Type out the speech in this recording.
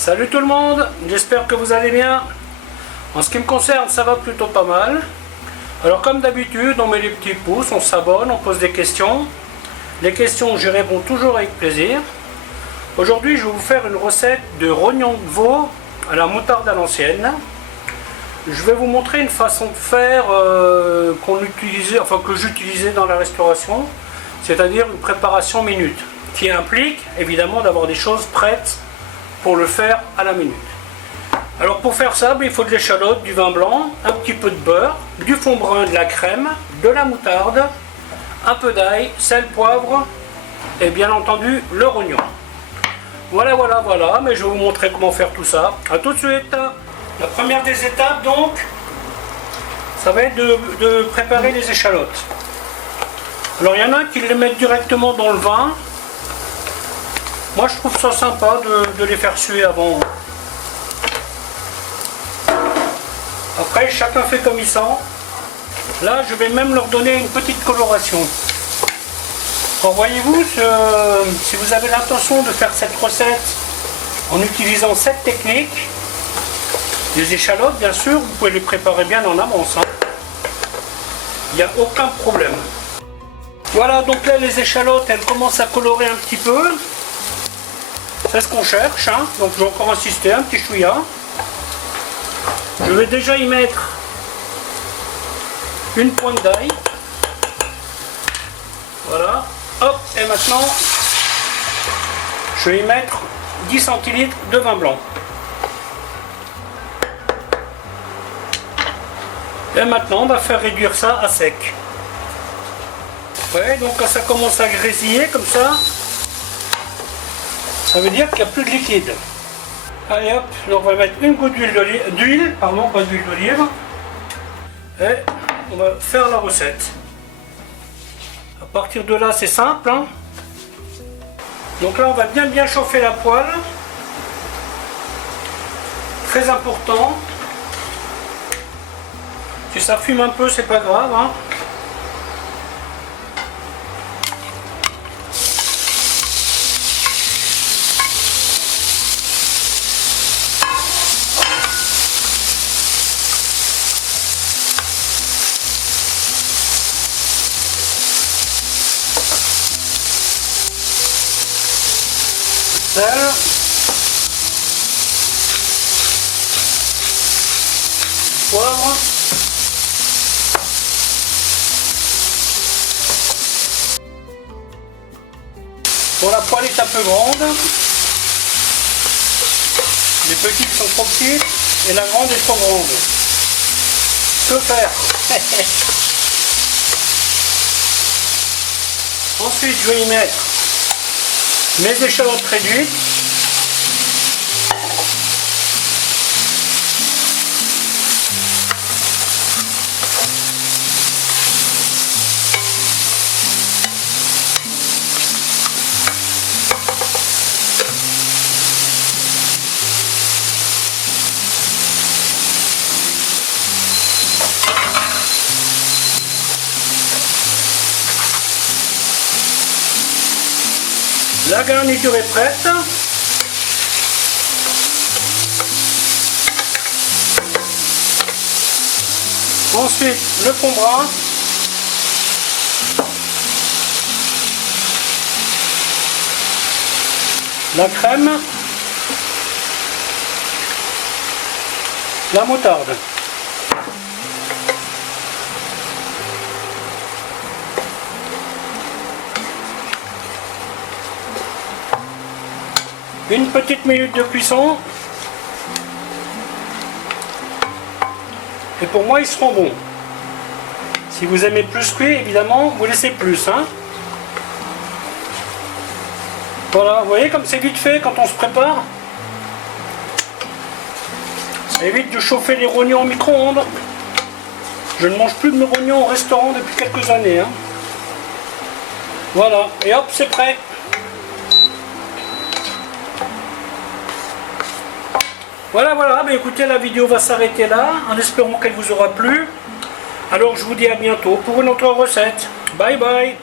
Salut tout le monde, j'espère que vous allez bien. En ce qui me concerne, ça va plutôt pas mal. Alors comme d'habitude, on met les petits pouces, on s'abonne, on pose des questions. Les questions, j'y réponds toujours avec plaisir. Aujourd'hui, je vais vous faire une recette de rognons de veau à la moutarde à l'ancienne. Je vais vous montrer une façon de faire que j'utilisais dans la restauration, c'est-à-dire une préparation minute, qui implique évidemment d'avoir des choses prêtes pour le faire à la minute. Alors pour faire ça, il faut de l'échalote, du vin blanc, un petit peu de beurre, du fond brun, de la crème, de la moutarde, un peu d'ail, sel, poivre et bien entendu le rognon. Voilà, mais je vais vous montrer comment faire tout ça. A tout de suite. La première des étapes donc, ça va être de préparer les échalotes. Alors il y en a qui les mettent directement dans le vin. Moi je trouve ça sympa de les faire suer avant. Après chacun fait comme il sent. Là je vais même leur donner une petite coloration. Alors voyez-vous, si vous avez l'intention de faire cette recette en utilisant cette technique, les échalotes bien sûr, vous pouvez les préparer bien en avance. Il n'y a aucun problème. Voilà, donc là les échalotes elles commencent à colorer un petit peu. C'est ce qu'on cherche, donc je vais encore insister un petit chouïa. Je vais déjà y mettre une pointe d'ail. Voilà, hop, et maintenant je vais y mettre 10 centilitres de vin blanc. Et maintenant on va faire réduire ça à sec. Ouais, donc quand ça commence à grésiller comme ça veut dire qu'il n'y a plus de liquide. Allez hop, donc on va mettre une goutte d'huile, pas d'huile d'olive. Et on va faire la recette. À partir de là c'est simple. Donc là on va bien chauffer la poêle. Très important. Si ça fume un peu c'est pas grave. Sel, poivre, bon, la poêle est un peu grande, les petites sont trop petites et la grande est trop grande. Que faire? Ensuite je vais y mettre mes échalotes réduites. La garniture est prête. Ensuite, le fond brun. La crème. La moutarde. Une petite minute de cuisson. Et pour moi, ils seront bons. Si vous aimez plus cuit, évidemment, vous laissez plus. Voilà, vous voyez comme c'est vite fait quand on se prépare. Ça évite de chauffer les rognons au micro-ondes. Je ne mange plus de mes rognons au restaurant depuis quelques années. Voilà, et hop, c'est prêt. Voilà, mais écoutez, la vidéo va s'arrêter là, en espérant qu'elle vous aura plu. Alors je vous dis à bientôt pour une autre recette. Bye bye.